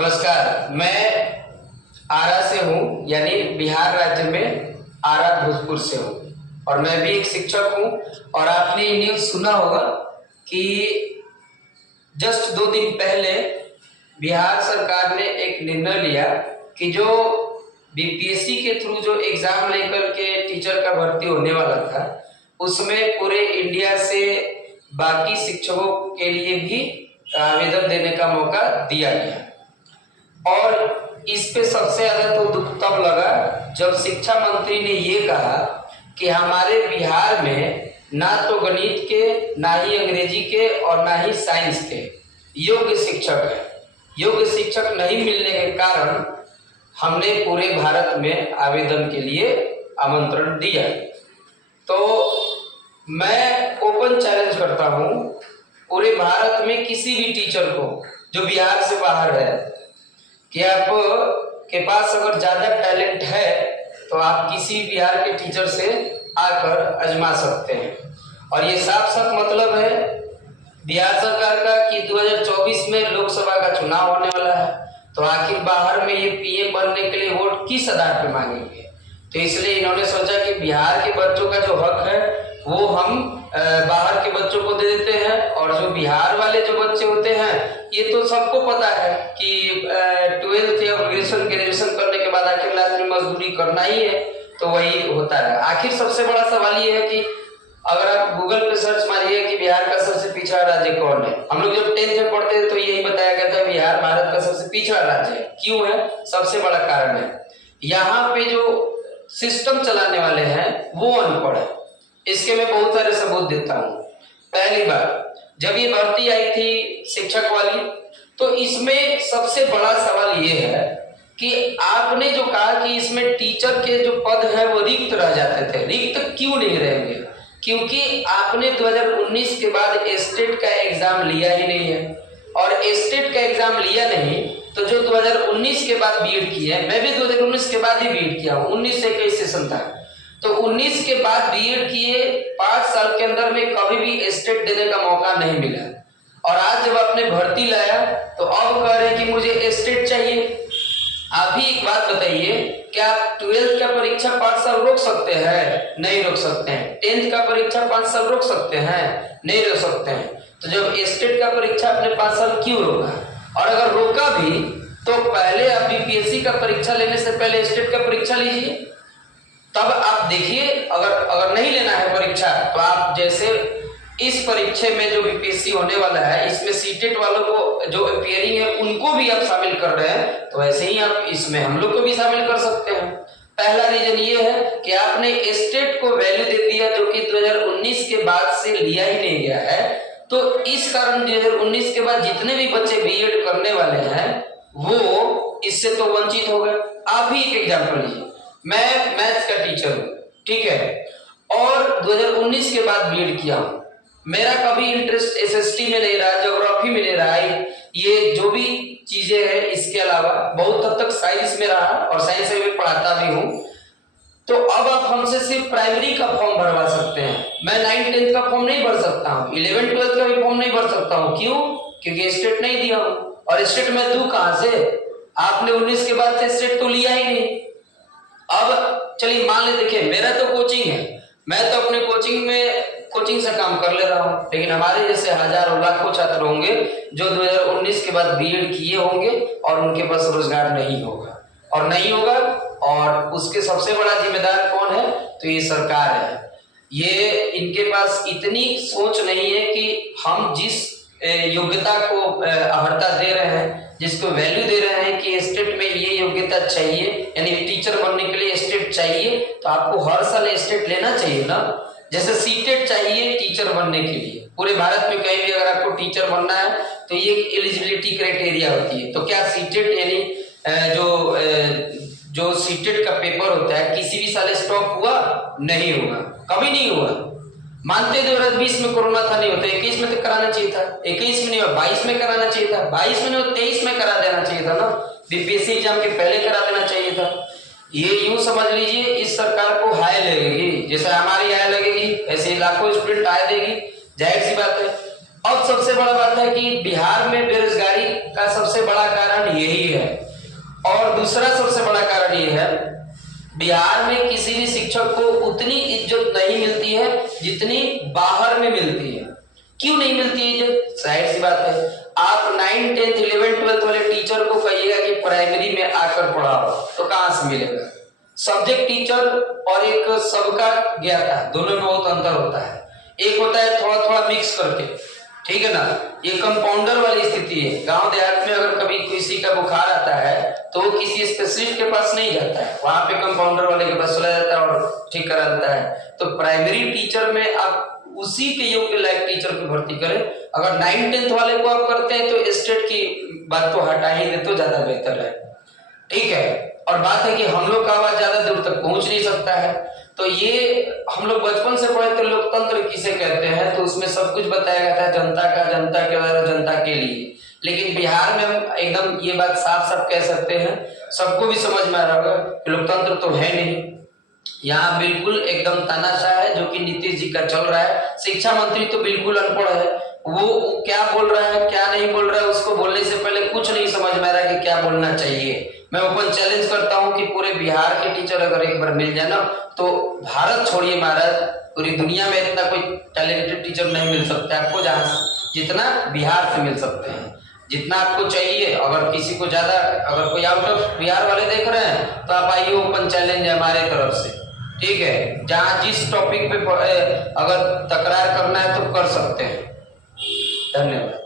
नमस्कार, मैं आरा से हूँ, यानी बिहार राज्य में आरा भोजपुर से हूँ और मैं भी एक शिक्षक हूँ। और आपने ये न्यूज़ सुना होगा कि जस्ट 2 दिन पहले बिहार सरकार ने एक निर्णय लिया कि जो बीपीएससी के थ्रू जो एग्जाम लेकर के टीचर का भर्ती होने वाला था, उसमें पूरे इंडिया से बाकी शिक्षकों के लिए भी आवेदन देने का मौका दिया गया। और इस पे सबसे ज्यादा तो दुख तब लगा जब शिक्षा मंत्री ने ये कहा कि हमारे बिहार में ना तो गणित के, ना ही अंग्रेजी के और ना ही साइंस के योग्य शिक्षक है। योग्य शिक्षक नहीं मिलने के कारण हमने पूरे भारत में आवेदन के लिए आमंत्रण दिया। तो मैं ओपन चैलेंज करता हूँ पूरे भारत में किसी भी टीचर को जो बिहार से बाहर है कि आप के पास अगर ज़्यादा टैलेंट है तो आप किसी बिहार के टीचर से आकर आजमा सकते हैं। और ये साफ साफ मतलब है बिहार सरकार का कि 2024 में लोकसभा का चुनाव होने वाला है, तो आखिर बाहर में ये पीएम बनने के लिए वोट किस आधार पे मांगेंगे। तो इसलिए इन्होंने सोचा कि बिहार के बच्चों का जो हक है वो हम बाहर के बच्चों को दे देते हैं। और जो बिहार वाले जो बच्चे होते हैं, ये तो सबको पता है कि 12th या ग्रेजुएशन करने के बाद आखिर लास्ट में मजदूरी करना ही है, तो वही होता है। आखिर सबसे बड़ा सवाल ये है कि अगर आप गूगल पे सर्च मारिए कि बिहार का सबसे पिछड़ा राज्य कौन है, हम लोग जब 10th में पढ़ते थे तो यही बताया गया था बिहार भारत का सबसे पिछड़ा राज्य है। क्यों है? सबसे बड़ा कारण है यहाँ पे जो सिस्टम चलाने वाले हैं वो अनपढ़ है। इसके मैं बहुत सारे सबूत देता हूँ। पहली बार जब ये भर्ती आई थी शिक्षक वाली, तो इसमें सबसे बड़ा सवाल ये है कि आपने जो कहा कि इसमें टीचर के जो पद है वो रिक्त रह जाते थे। रिक्त क्यों नहीं रहेंगे? क्योंकि आपने 2019 के बाद स्टेट का एग्जाम लिया ही नहीं है, और स्टेट का एग्जाम लिया नहीं तो जो 2019 के बाद बीएड किया है, मैं भी 2019 के बाद ही बीएड किया हूँ, 19 से 21 सेशन था, तो 19 के बाद बीएड किए 5 साल के अंदर में कभी भी स्टेट देने का मौका नहीं मिला। और आज जब आपने भर्ती लाया तो अब कह रहे हैं कि मुझे स्टेट चाहिए। आप ही एक बात बताइए, क्या आप 12th का परीक्षा 5 साल रोक सकते हैं? नहीं रोक सकते हैं। 10th का परीक्षा 5 साल रोक सकते हैं? नहीं रोक सकते हैं। तो जब स्टेट का परीक्षा आपने 5 साल क्यों रोका? और अगर रोका भी तो पहले आप बीपीएससी का परीक्षा लेने से पहले स्टेट का परीक्षा लीजिए, तब आप देखिए। अगर नहीं लेना है परीक्षा तो आप जैसे इस परीक्षा में जो बीपीएससी होने वाला है, इसमें सीटेट वालों को जो अपियरिंग है उनको भी आप शामिल कर रहे हैं, तो ऐसे ही आप इसमें हम लोग को भी शामिल कर सकते हैं। पहला रीजन ये है कि आपने स्टेट को वैल्यू दे दिया जो कि 2019 के बाद से लिया ही नहीं गया है। तो इस कारण 2019 के बाद जितने भी बच्चे बीएड करने वाले हैं वो इससे तो वंचित हो गए। आप ही एक एग्जाम्पल लीजिए, मैं मैथ्स का टीचर हूँ, ठीक है, और 2019 के बाद बीएड किया हूँ। मेरा कभी इंटरेस्ट एसएसटी में नहीं रहा, ज्योग्राफी में नहीं रहा, ये जो भी चीजें हैं इसके अलावा बहुत हद तक साइंस में रहा, और साइंस में पढ़ाता भी हूँ। तो अब आप हमसे सिर्फ प्राइमरी का फॉर्म भरवा सकते हैं, मैं 9th 10th का फॉर्म नहीं भर सकता हूँ, 11th 12th का भी फॉर्म नहीं भर सकता हूँ। क्यों? क्योंकि स्टेट नहीं दिया हूँ, और स्टेट में दूं कहां से? आपने 19 के बाद से स्टेट तो लिया ही नहीं। अब चलिए मान ले, देखिए मेरा तो कोचिंग है, मैं तो अपने कोचिंग से काम कर ले रहा हूँ, लेकिन हमारे जैसे हजारों लाखों छात्र होंगे जो 2019 के बाद बीएड किए होंगे और उनके पास रोजगार नहीं होगा, और उसके सबसे बड़ा जिम्मेदार कौन है? तो ये सरकार है। ये इनके पास इतनी सोच नहीं है कि हम जिस योग्यता को अहर्ता दे रहे हैं, जिसको वैल्यू दे रहे हैं कि स्टेट में ये योग्यता चाहिए, यानी टीचर बनने के लिए स्टेट चाहिए, तो आपको हर साल स्टेट लेना चाहिए ना। जैसे सीटेट चाहिए टीचर बनने के लिए, पूरे भारत में कहीं भी अगर आपको टीचर बनना है तो ये एलिजिबिलिटी क्राइटेरिया होती है। तो क्या सीटेट यानी जो सीटेट का पेपर होता है किसी भी साल स्टॉप हुआ? नहीं हुआ, कभी नहीं हुआ। मानते 2020 में कोरोना था, नहीं होता, 21 में तो कराना चाहिए था, 21 में नहीं हुआ, 22 में कराना चाहिए था, 22 में नहीं हुआ, 23 में करा देना चाहिए था ना, बीपीएससी एग्जाम के पहले करा देना चाहिए था। ये यूं समझ लीजिए इस सरकार को हाय लगेगी, जैसे हमारी हाय लगेगी ऐसे लाखों स्टूडेंट हाय देगी, जाहिर सी बात है। अब सबसे बड़ा बात है कि बिहार में बेरोजगारी का सबसे बड़ा कारण यही है, और दूसरा सबसे बड़ा कारण ये है, बिहार में किसी भी शिक्षक को उतनी इज्जत नहीं मिलती है जितनी बाहर में मिलती है। क्यों नहीं मिलती है इज्जत? जाहिर सी बात है, आप 9, 10, 11, 12 वाले टीचर को कहिएगा कि प्राइमरी में आकर पढ़ाओ तो कहां से मिलेगा? सब्जेक्ट टीचर और एक सबका ज्ञाता, दोनों में बहुत अंतर होता है। एक होता है थोड़ा थोड़ा मिक्स करके, ठीक है ना, ये कंपाउंडर वाली स्थिति है। गांव देहात में अगर कभी किसी का बुखार आता है तो वो किसी स्पेशलिस्ट के पास नहीं जाता है, वहां पे कंपाउंडर वाले के पास चला जाता है और ठीक करा देता है। तो प्राइमरी टीचर में आप उसी के योग्य लायक टीचर को भर्ती करें। अगर 9, 10 वाले को आप करते हैं तो स्टेट की बात तो हटा ही दे तो ज्यादा बेहतर है, ठीक है। और बात है कि हम लोग का आवाज ज्यादा दूर तक पहुंच नहीं सकता है। तो ये हम लोग बचपन से पढ़े थे लोकतंत्र किसे कहते हैं, तो उसमें सब कुछ बताया गया था, जनता का, जनता के द्वारा, जनता के लिए। लेकिन बिहार में हम एकदम ये बात साफ साफ कह सकते हैं, सबको भी समझ में आ रहा होगा, लोकतंत्र तो है नहीं। यहाँ बिल्कुल एकदम तानाशाह है जो कि नीतीश जी का चल रहा है। शिक्षा मंत्री तो बिल्कुल अनपढ़ है, वो क्या बोल रहा है क्या नहीं बोल रहा है, उसको बोलने से पहले कुछ नहीं समझ में आ रहा है कि क्या बोलना चाहिए। मैं ओपन चैलेंज करता हूं कि पूरे बिहार के टीचर अगर एक बार मिल जाए ना, तो भारत छोड़िए महाराज, पूरी दुनिया में इतना कोई टैलेंटेड टीचर नहीं मिल सकता आपको जहां जितना बिहार से मिल सकते हैं। जितना आपको चाहिए, अगर किसी को ज्यादा, अगर कोई आउट ऑफ बिहार वाले देख रहे हैं तो आप आइए, ओपन चैलेंज है हमारे तरफ से, ठीक है। जहां जिस टॉपिक पे अगर तकरार करना है तो कर सकते हैं। धन्यवाद।